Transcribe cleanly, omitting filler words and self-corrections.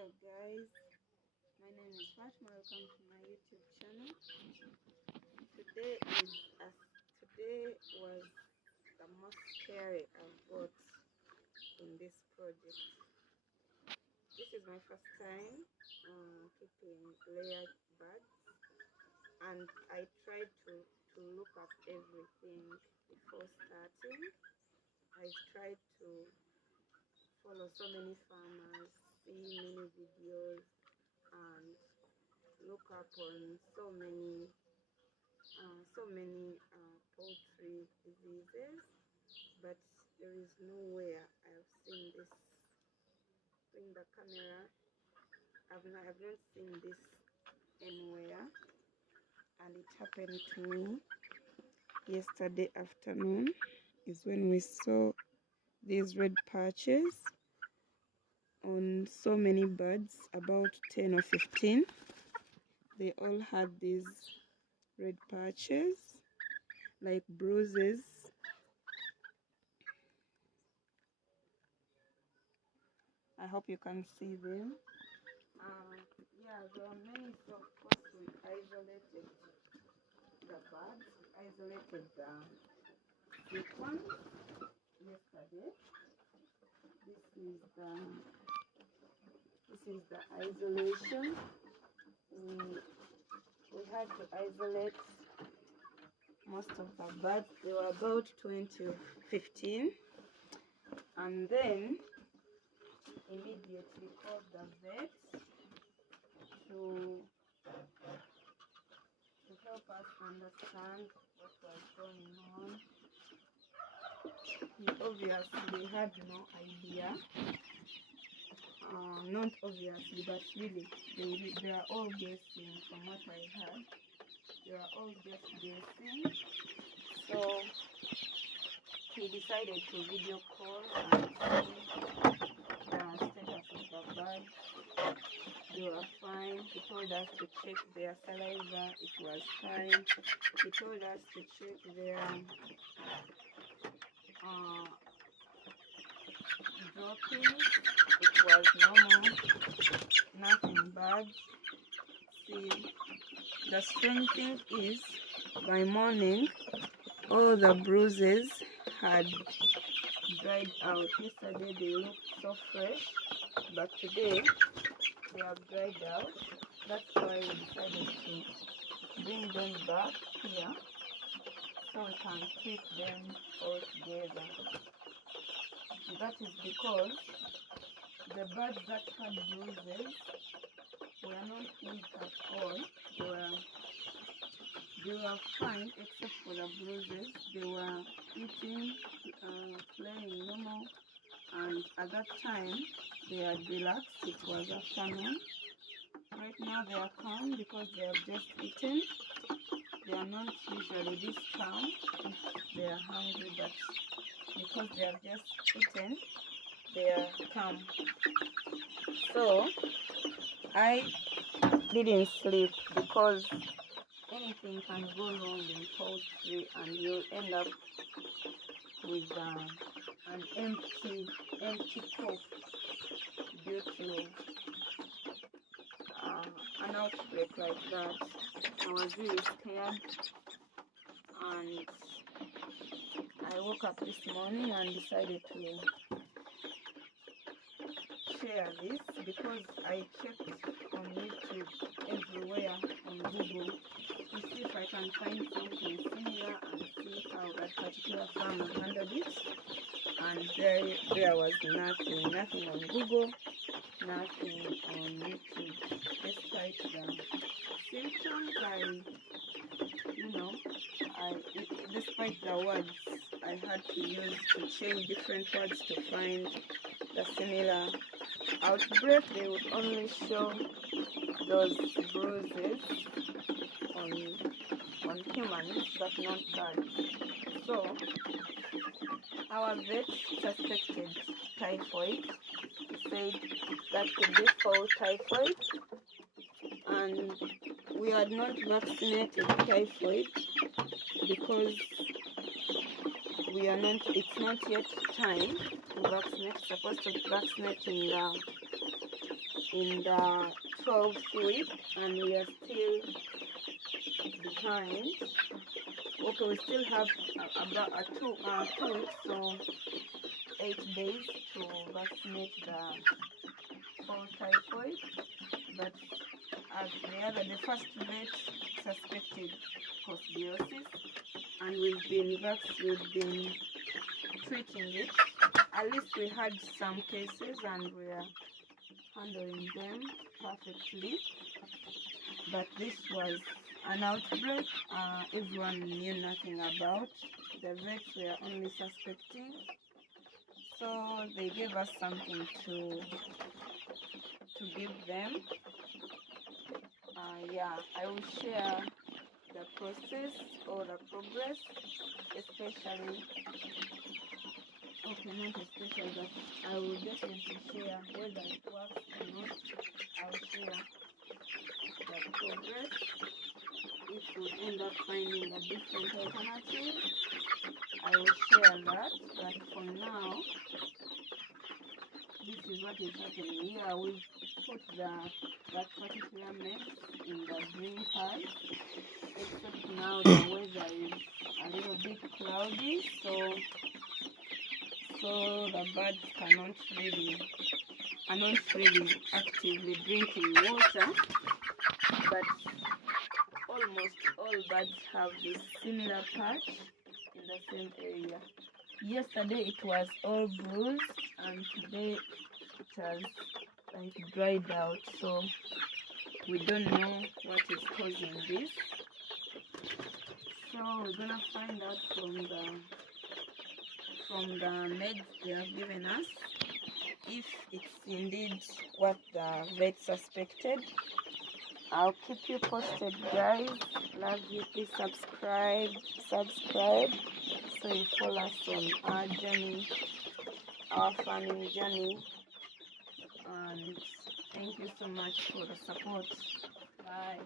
Hello guys, my name is Fatima. Welcome to my YouTube channel. Today was the most scary I've got in this project. This is my first time keeping layered birds, and I tried to look up everything before starting. I tried to follow so many farmers, see many videos, and look up on so many poultry diseases, but there is nowhere I've seen this. In the camera, I've not seen this anywhere, and it happened to me yesterday afternoon. Is when we saw these red patches on so many birds, about 10 or 15. They all had these red patches like bruises. I hope you can see them. Yeah, there are many. So of course we isolated the birds. We isolated the sick ones yesterday. This is the isolation. We had to isolate most of the birds. There were about 20 or 15, and then immediately called the vet to help us understand what was going on. He obviously had no idea. Not obviously, but really, they are all guessing from what I heard. They are all just guessing. So he decided to video call and see the status of the bird. They were fine. He told us to check their saliva. It was fine. He told us to check their droppings. It was normal. Nothing bad. See, the strange thing is, by morning, all the bruises had dried out. Yesterday they looked so fresh, but today they have dried out. That's why we decided to bring them back here so we can treat them all together. That is because the birds that had bruises were not weak at all. They were fine except for the bruises. They were eating, playing normal, and at that time they had relaxed. It was afternoon. Right now they are calm because they have just eaten. They are not usually this calm if they are hungry, but because they have just eaten, they are calm. So I didn't sleep because anything can go wrong in poultry, and you'll end up with an empty pot due to an outbreak like that. I was really scared, and I woke up this morning and decided to share this because I checked on YouTube, everywhere, on Google, to see if I can find something similar and see how that particular farmer handled it. And there was nothing on Google, nothing on YouTube. Despite the symptoms, despite the words I had to use to change different words to find the similar outbreak, they would only show those bruises on humans, but not birds. So our vet suspected typhoid. He said that could be fowl typhoid, and we had not vaccinated typhoid because it's not yet time to vaccinate. It's supposed to vaccinate in in the 12th week and we are still behind. Okay, we still have about 2 weeks, so 8 days to vaccinate the fall typhoid. But the first vet suspected coccidiosis, and we've been treating it. At least we had some cases and we are handling them perfectly. But this was an outbreak everyone knew nothing about. The vets were only suspecting, so they gave us something to give them. Yeah, I will share the process or the progress, especially, okay, not especially, but I will definitely share whether it works or not. I'll share the progress. If we end up finding a different alternative, I will share that. But for now, this is what is happening here. We've put that particular mess in the green pad, except now the weather is a little bit cloudy, so the birds are not really actively drinking water, but almost all birds have this similar patch in the same area. Yesterday it was all bruised, and today it has like dried out, so we don't know what is causing this. So we're gonna find out from the meds they have given us if it's indeed what the vet suspected. I'll keep you posted, guys. Love you. Please subscribe so you follow us on our journey, our farming journey. And thank you so much for the support. Bye.